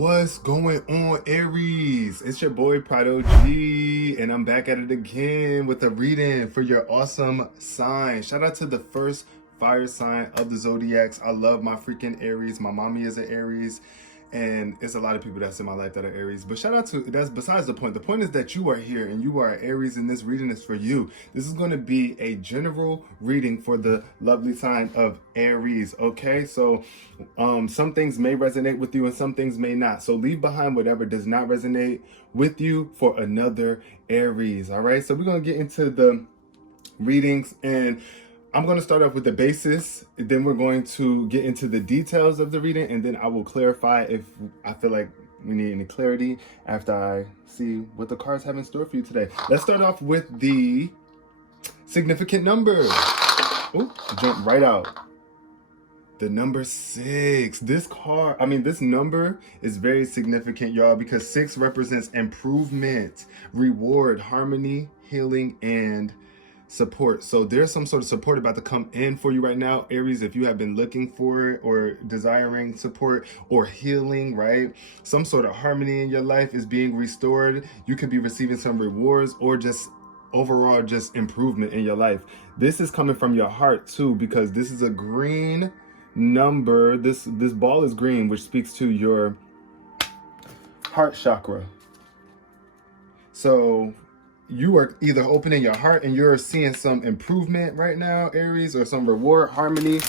What's going on, Aries? It's your boy Prado G, and I'm back at it again with a reading for your awesome sign. Shout out to the first fire sign of the zodiacs. I love my freaking Aries. My mommy is an Aries, and it's a lot of people that's in my life that are Aries. But shout out to, that's besides the point. The point is that you are here and you are Aries, and this reading is for you. This is going to be a general reading for the lovely sign of Aries. Okay, so some things may resonate with you and some things may not. So leave behind whatever does not resonate with you for another Aries. All right, so we're going to get into the readings, and I'm going to start off with the basis, then we're going to get into the details of the reading, and then I will clarify if I feel like we need any clarity after I see what the cards have in store for you today. Let's start off with the significant numbers. Oh, jump right out. The number 6. This number is very significant, y'all, because 6 represents improvement, reward, harmony, healing, and support. So there's some sort of support about to come in for you right now, Aries, if you have been looking for it or desiring support or healing, right? Some sort of harmony in your life is being restored. You could be receiving some rewards or just overall just improvement in your life. This is coming from your heart too, because this is a green number. This ball is green, which speaks to your heart chakra. So you are either opening your heart and you're seeing some improvement right now, Aries, or some reward, harmony.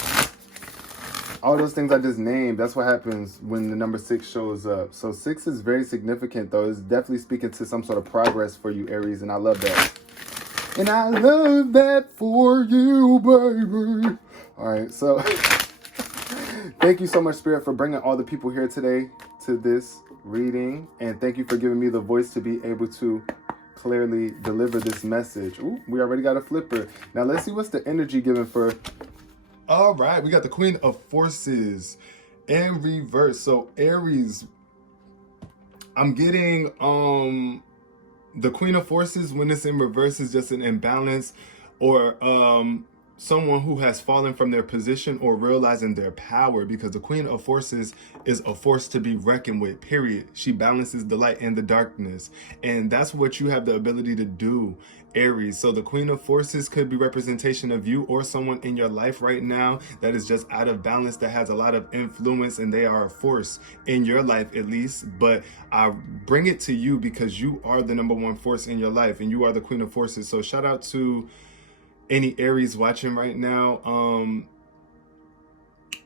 All those things I just named, that's what happens when the number 6 shows up. So 6 is very significant, though. It's definitely speaking to some sort of progress for you, Aries, and I love that. And I love that for you, baby. All right, so thank you so much, Spirit, for bringing all the people here today to this reading. And thank you for giving me the voice to be able to clearly deliver this message. Ooh, we already got a flipper. Now let's see what's the energy given for. All right, we got the Queen of Forces in reverse. So Aries, I'm getting the Queen of Forces when it's in reverse is just an imbalance or someone who has fallen from their position or realizing their power, because the Queen of Forces is a force to be reckoned with, period. She balances the light and the darkness, and that's what you have the ability to do, Aries. So the Queen of Forces could be representation of you or someone in your life right now that is just out of balance, that has a lot of influence, and they are a force in your life at least. But I bring it to you because you are the number one force in your life and you are the Queen of Forces. So shout out to any Aries watching right now.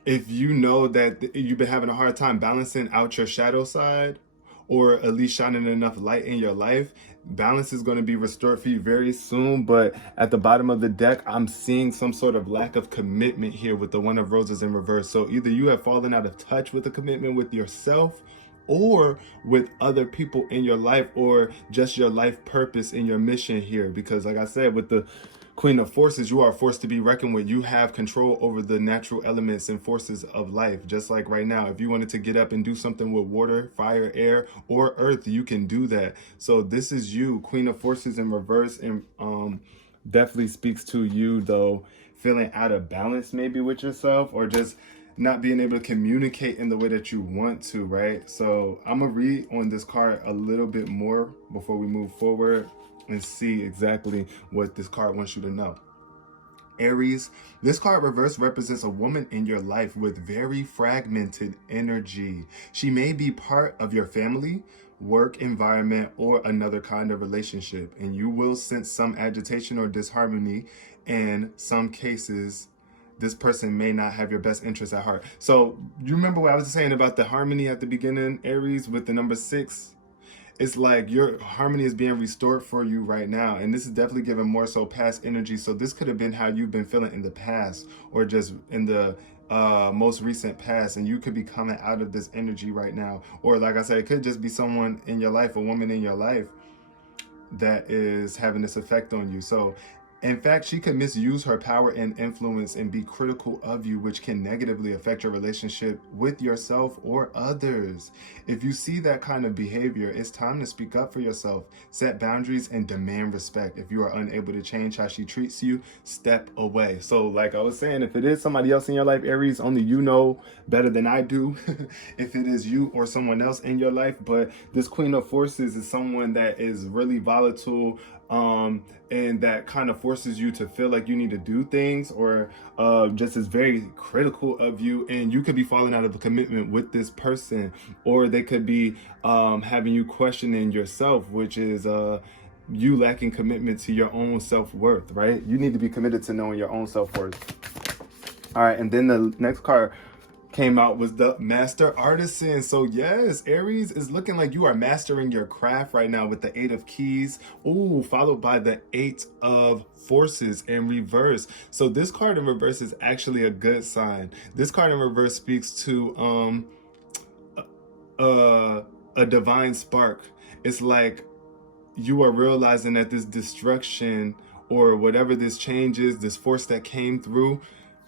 If you know that you've been having a hard time balancing out your shadow side, or at least shining enough light in your life, balance is going to be restored for you very soon. But at the bottom of the deck, I'm seeing some sort of lack of commitment here with the One of Roses in reverse. So either you have fallen out of touch with the commitment with yourself or with other people in your life, or just your life purpose and your mission here. Because like I said, with the Queen of Forces, you are a force to be reckoned with. You have control over the natural elements and forces of life. Just like right now, if you wanted to get up and do something with water, fire, air, or earth, you can do that. So this is you, Queen of Forces in reverse, and definitely speaks to you, though, feeling out of balance maybe with yourself, or just not being able to communicate in the way that you want to, right? So I'm gonna read on this card a little bit more before we move forward and see exactly what this card wants you to know. Aries, this card reverse represents a woman in your life with very fragmented energy. She may be part of your family, work environment, or another kind of relationship, and you will sense some agitation or disharmony. In some cases, this person may not have your best interest at heart. So you remember what I was saying about the harmony at the beginning, Aries, with the number 6? It's like your harmony is being restored for you right now. And this is definitely giving more so past energy. So this could have been how you've been feeling in the past, or just in the most recent past. And you could be coming out of this energy right now. Or like I said, it could just be someone in your life, a woman in your life, that is having this effect on you. So In fact, she could misuse her power and influence and be critical of you, which can negatively affect your relationship with yourself or others. If you see that kind of behavior, it's time to speak up for yourself, set boundaries, and demand respect. If you are unable to change how she treats you, step away. So like I was saying, if it is somebody else in your life, Aries, only you know better than I do if it is you or someone else in your life. But this Queen of Forces is someone that is really volatile, and that kind of forces you to feel like you need to do things, or just is very critical of you, and you could be falling out of a commitment with this person, or they could be having you questioning yourself, which is you lacking commitment to your own self-worth, right? You need to be committed to knowing your own self-worth. All right, and then the next card came out was the Master Artisan. So yes, Aries is looking like you are mastering your craft right now with the 8 of Keys. Ooh, followed by the 8 of Forces in reverse. So this card in reverse is actually a good sign. This card in reverse speaks to a divine spark. It's like you are realizing that this destruction or whatever this change is, this force that came through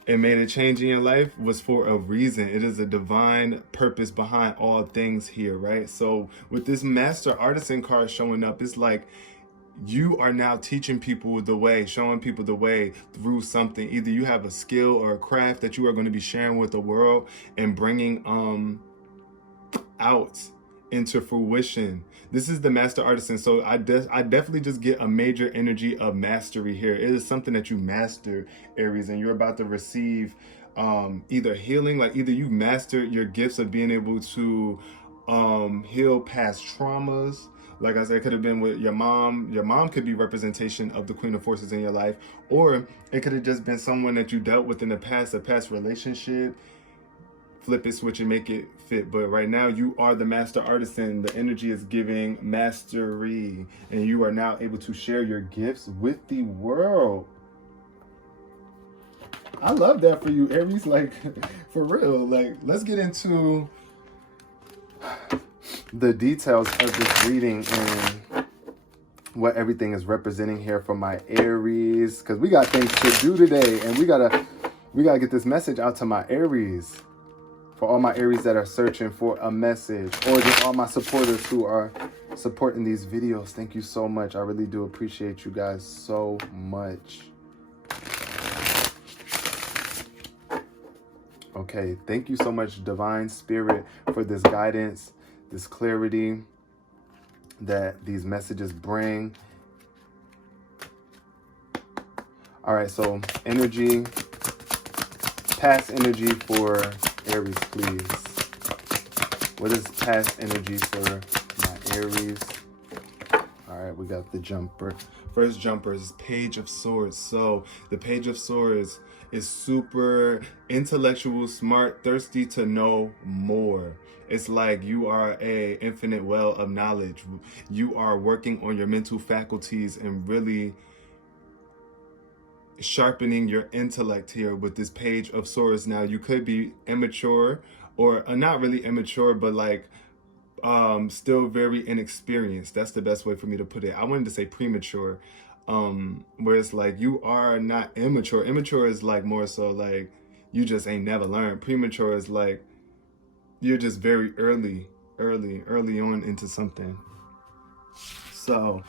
and made a change in your life was for a reason. It is a divine purpose behind all things here, right? So with this Master Artisan card showing up, it's like you are now teaching people the way, showing people the way through something. Either you have a skill or a craft that you are going to be sharing with the world and bringing out into fruition. This is the Master Artisan. So I definitely just get a major energy of mastery here. It is something that you master, Aries, and you're about to receive either healing, like either you've mastered your gifts of being able to heal past traumas. Like I said, it could have been with your mom. Your mom could be representation of the Queen of Forces in your life, or it could have just been someone that you dealt with in the past, a past relationship. Flip it, switch it, make it fit. But right now you are the Master Artisan. The energy is giving mastery, and you are now able to share your gifts with the world. I love that for you, Aries. Like, for real. Like, let's get into the details of this reading and what everything is representing here for my Aries, because we got things to do today, and we gotta get this message out to my Aries. For all my Aries that are searching for a message, or just all my supporters who are supporting these videos, thank you so much. I really do appreciate you guys so much. Okay, thank you so much, Divine Spirit, for this guidance, this clarity that these messages bring. All right, so energy, past energy for Aries, please. What is past energy for my Aries? All right, we got the jumper. First jumper is Page of Swords. So the Page of Swords is super intellectual, smart, thirsty to know more. It's like you are a infinite well of knowledge. You are working on your mental faculties and really sharpening your intellect here with this Page of Swords. Now you could be immature, or not really immature, but like still very inexperienced. That's the best way for me to put it. I wanted to say premature, where it's like you are not immature. Immature is like more so like you just ain't never learned. Premature is like you're just very early on into something. So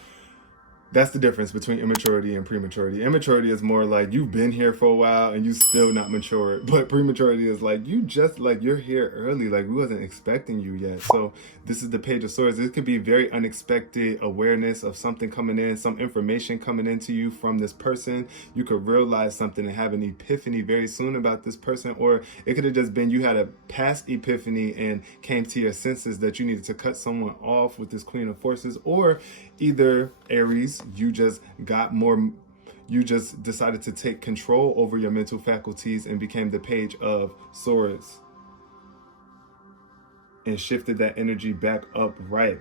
that's the difference between immaturity and prematurity. Immaturity is more like you've been here for a while and you still not mature. But prematurity is like you just like you're here early, like we wasn't expecting you yet. So this is the Page of Swords. It could be very unexpected awareness of something coming in, some information coming into you from this person. You could realize something and have an epiphany very soon about this person, or it could have just been you had a past epiphany and came to your senses that you needed to cut someone off with this Queen of Forces, or either Aries, you just decided to take control over your mental faculties and became the Page of Swords and shifted that energy back upright.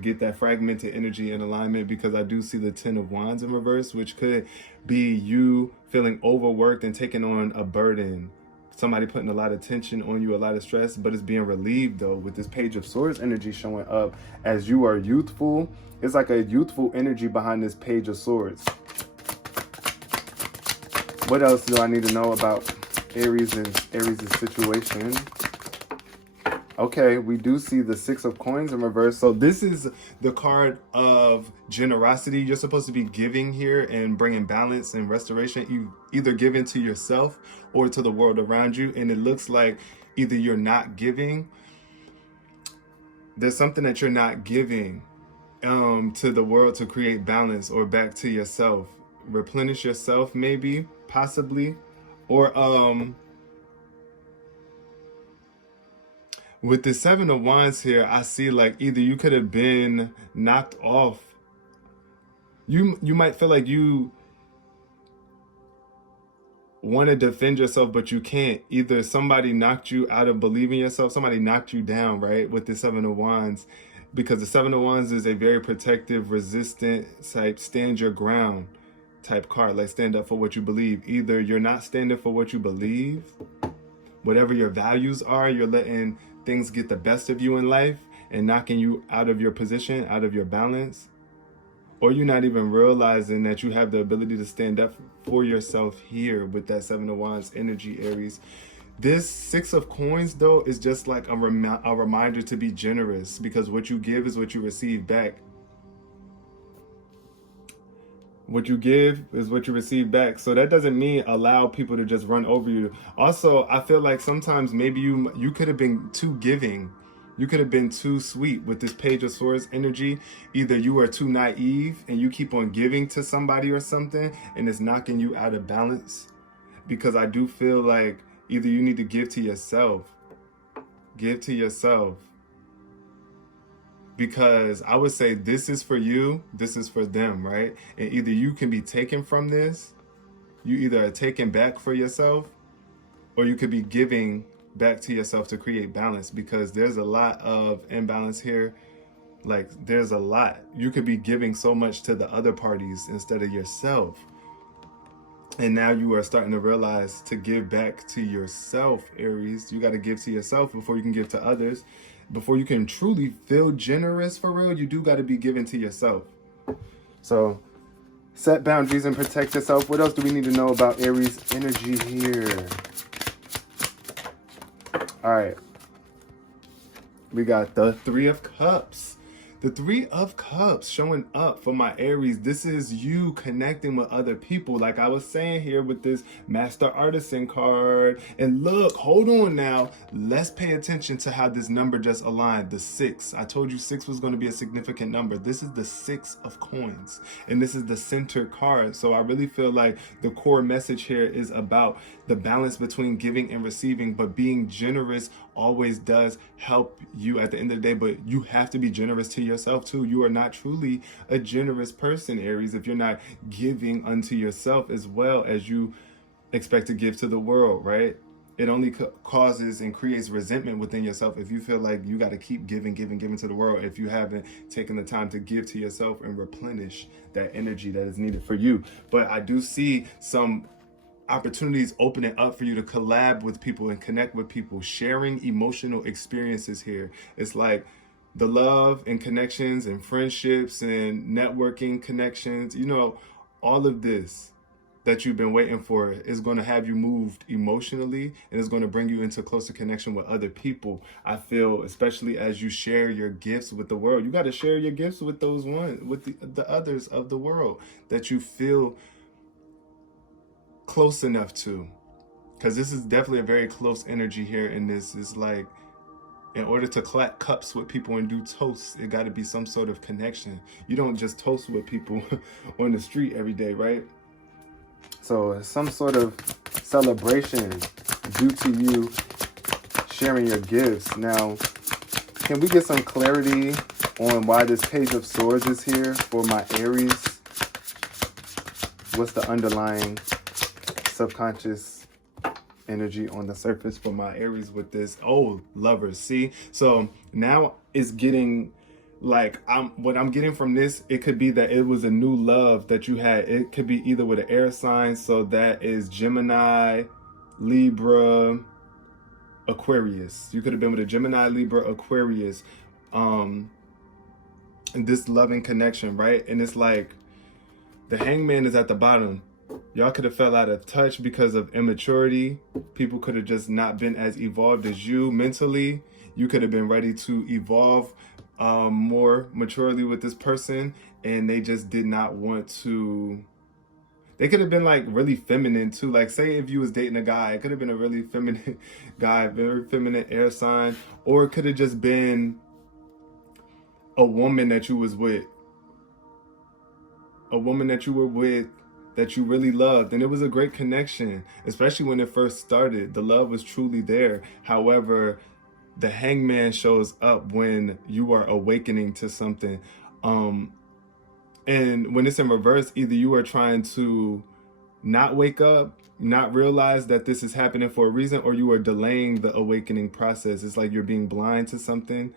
Get that fragmented energy in alignment, because I do see the 10 of Wands in reverse, which could be you feeling overworked and taking on a burden. Somebody putting a lot of tension on you, a lot of stress, but it's being relieved though with this Page of Swords energy showing up as you are youthful. It's like a youthful energy behind this Page of Swords. What else do I need to know about Aries and Aries' situation? Okay, we do see the Six of Coins in reverse. So this is the card of generosity. You're supposed to be giving here and bringing balance and restoration. You either giving to yourself or to the world around you. And it looks like either you're not giving. There's something that you're not giving to the world to create balance, or back to yourself. Replenish yourself, maybe, possibly. Or with the Seven of Wands here, I see like either you could have been knocked off. You might feel like you want to defend yourself, but you can't. Either somebody knocked you out of believing yourself, somebody knocked you down, right? With the Seven of Wands. Because the Seven of Wands is a very protective, resistant type, stand your ground type card. Like stand up for what you believe. Either you're not standing for what you believe, whatever your values are, you're letting things get the best of you in life and knocking you out of your position, out of your balance. Or you're not even realizing that you have the ability to stand up for yourself here with that Seven of Wands energy, Aries. This Six of Coins, though, is just like a reminder to be generous, because what you give is what you receive back. What you give is what you receive back. So that doesn't mean allow people to just run over you. Also, I feel like sometimes maybe you could have been too giving. You could have been too sweet with this Page of Swords energy. Either you are too naive and you keep on giving to somebody or something and it's knocking you out of balance. Because I do feel like either you need to give to yourself. Give to yourself. Because I would say this is for you, this is for them, right? And either you can be taken from this, you either are taken back for yourself, or you could be giving back to yourself to create balance, because there's a lot of imbalance here. Like there's a lot. You could be giving so much to the other parties instead of yourself. And now you are starting to realize to give back to yourself, Aries. You got to give to yourself before you can give to others. Before you can truly feel generous for real, you do got to be giving to yourself. So set boundaries and protect yourself. What else do we need to know about Aries energy here? All right. We got the Three of Cups. The Three of Cups showing up for my Aries. This is you connecting with other people. Like I was saying here with this Master Artisan card. And look, hold on now. Let's pay attention to how this number just aligned. The 6. I told you 6 was going to be a significant number. This is the 6 of Coins. And this is the center card. So I really feel like the core message here is about the balance between giving and receiving. But being generous always does help you at the end of the day. But you have to be generous to yourself too. You are not truly a generous person, Aries, if you're not giving unto yourself as well as you expect to give to the world, right? It only causes and creates resentment within yourself if you feel like you got to keep giving to the world, if you haven't taken the time to give to yourself and replenish that energy that is needed for you. But I do see some opportunities opening up for you to collab with people and connect with people, sharing emotional experiences here. It's like the love and connections and friendships and networking connections, you know, all of this that you've been waiting for is going to have you moved emotionally, and it's going to bring you into closer connection with other people. I feel, especially as you share your gifts with the world, you got to share your gifts with those with the others of the world that you feel close enough to, because this is definitely a very close energy here. And this is like, in order to clap cups with people and do toasts, it got to be some sort of connection. You don't just toast with people on the street every day, right? So it's some sort of celebration due to you sharing your gifts. Now, can we get some clarity on why this Page of Swords is here for my Aries? What's the underlying subconscious energy on the surface for my Aries with this? Oh, Lovers. See, so now it's getting like, what I'm getting from this, it could be that it was a new love that you had. It could be either with an air sign, so that is Gemini, Libra, Aquarius. You could have been with a Gemini, Libra, Aquarius, and this loving connection, right? And it's like the Hangman is at the bottom. Y'all could have fell out of touch because of immaturity. People could have just not been as evolved as you mentally. You could have been ready to evolve more maturely with this person, and they just did not want to. They could have been like really feminine too. Like, say if you was dating a guy, it could have been a really feminine guy, very feminine air sign, or it could have just been a woman that you was with, a woman that you were with that you really loved, and it was a great connection, especially when it first started. The love was truly there. However, the hangman shows up when you are awakening to something. And when it's in reverse, either you are trying to not wake up, not realize that this is happening for a reason, or you are delaying the awakening process. It's like you're being blind to something.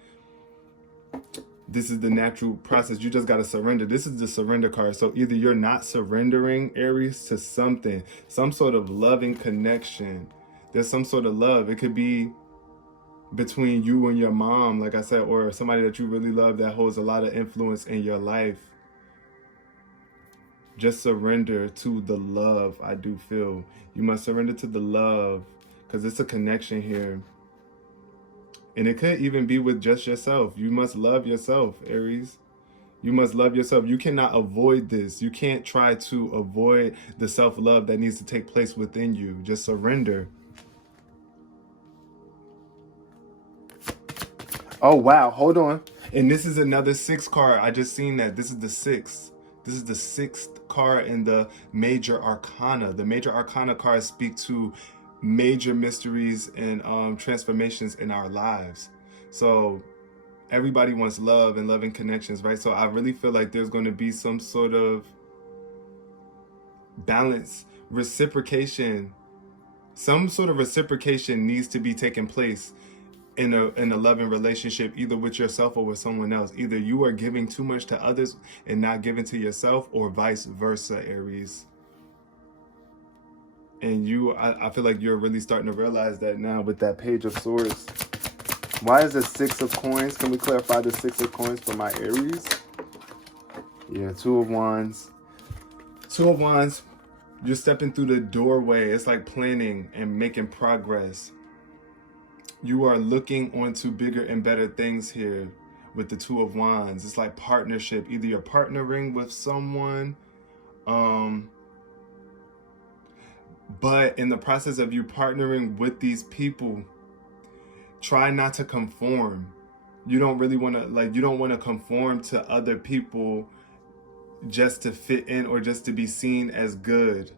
This is the natural process. You just got to surrender. This is the surrender card. So either you're not surrendering, Aries, to something, some sort of loving connection. There's some sort of love. It could be between you and your mom, like I said, or somebody that you really love that holds a lot of influence in your life. Just surrender to the love. I do feel you must surrender to the love, because it's a connection here. And it could even be with just yourself. You must love yourself, Aries. You must love yourself. You cannot avoid this. You can't try to avoid the self-love that needs to take place within you. Just surrender. Oh, wow. Hold on. And this is another 6 card. I just seen that. This is the 6th. This is the 6th card in the Major Arcana. The Major Arcana cards speak to major mysteries and transformations in our lives. So everybody wants love and loving connections, right? So I really feel like there's going to be some sort of balance, reciprocation. Some sort of reciprocation needs to be taking place in a loving relationship, either with yourself or with someone else. Either you are giving too much to others and not giving to yourself, or vice versa, Aries. And I feel like you're really starting to realize that now with that Page of Swords. Why is it 6 of Coins? Can we clarify the 6 of Coins for my Aries? Yeah, 2 of Wands. 2 of Wands, you're stepping through the doorway. It's like planning and making progress. You are looking onto bigger and better things here with the 2 of Wands. It's like partnership. Either you're partnering with someone, but in the process of you partnering with these people, try not to conform. You don't really want to, you don't want to conform to other people just to fit in or just to be seen as good.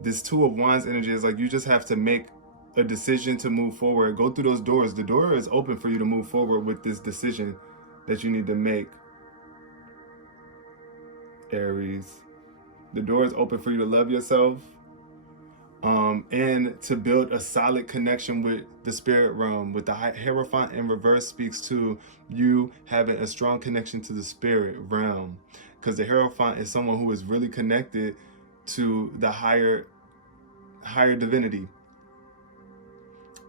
This 2 of Wands energy is like you just have to make a decision to move forward. Go through those doors. The door is open for you to move forward with this decision that you need to make, Aries. The door is open for you to love yourself, and to build a solid connection with the spirit realm. With the Hierophant in reverse speaks to you having a strong connection to the spirit realm, because the Hierophant is someone who is really connected to the higher divinity.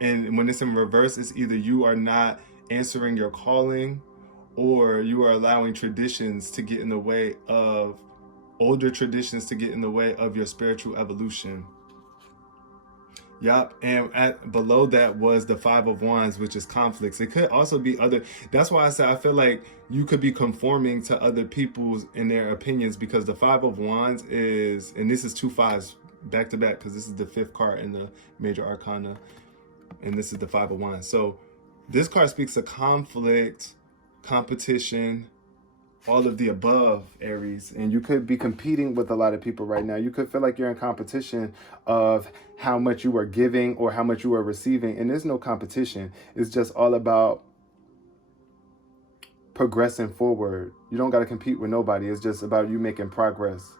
And when it's in reverse, it's either you are not answering your calling, or you are allowing traditions to get in the way of, older traditions to get in the way of your spiritual evolution. Yep. And below that was the 5 of Wands, which is conflicts. It could also be other. That's why I said I feel like you could be conforming to other people's in their opinions, because the 5 of Wands is, and this is 2 5s back to back, because this is the 5th card in the Major Arcana, and this is the 5 of Wands. So this card speaks of conflict, competition, all of the above, Aries. And you could be competing with a lot of people right now. You could feel like you're in competition of how much you are giving or how much you are receiving. And there's no competition. It's just all about progressing forward. You don't got to compete with nobody. It's just about you making progress.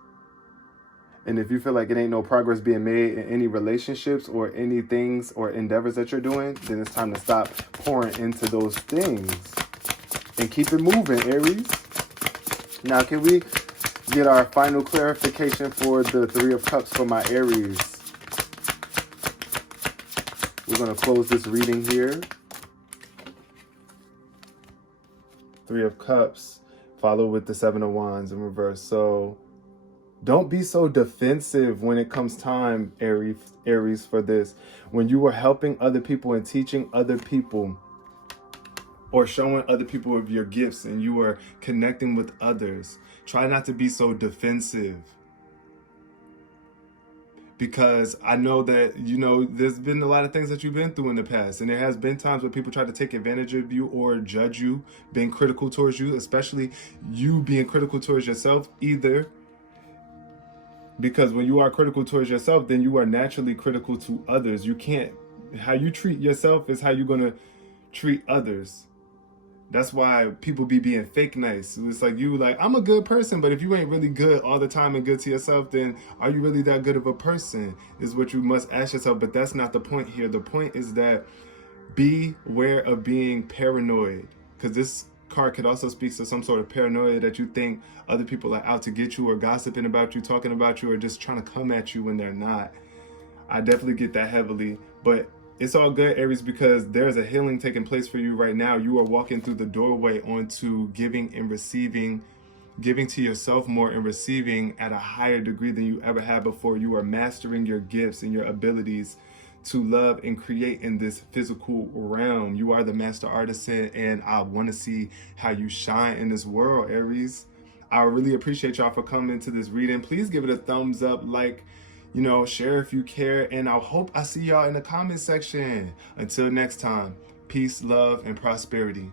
And if you feel like it ain't no progress being made in any relationships or any things or endeavors that you're doing, then it's time to stop pouring into those things and keep it moving, Aries. Now, can we get our final clarification for the 3 of Cups for my Aries? We're going to close this reading here. 3 of Cups, followed with the 7 of Wands in reverse. So Don't be so defensive when it comes time, Aries, for this. When you are helping other people and teaching other people, or showing other people of your gifts, and you are connecting with others, try not to be so defensive. Because I know that, there's been a lot of things that you've been through in the past. And there has been times where people try to take advantage of you or judge you, being critical towards you, especially you being critical towards yourself either. Because when you are critical towards yourself, then you are naturally critical to others. You can't, how you treat yourself is how you're going to treat others. That's why people be being fake nice. It's like, I'm a good person, but if you ain't really good all the time and good to yourself, then are you really that good of a person, is what you must ask yourself. But that's not the point here. The point is that beware of being paranoid, because this card could also speak to some sort of paranoia that you think other people are out to get you, or gossiping about you, talking about you, or just trying to come at you when they're not. I definitely get that heavily, but it's all good, Aries, because there's a healing taking place for you right now. You are walking through the doorway onto giving and receiving, giving to yourself more and receiving at a higher degree than you ever had before. You are mastering your gifts and your abilities to love and create in this physical realm. You are the master artisan, and I want to see how you shine in this world, Aries. I really appreciate y'all for coming to this reading. Please give it a thumbs up, share if you care, and I hope I see y'all in the comment section. Until next time, peace, love, and prosperity.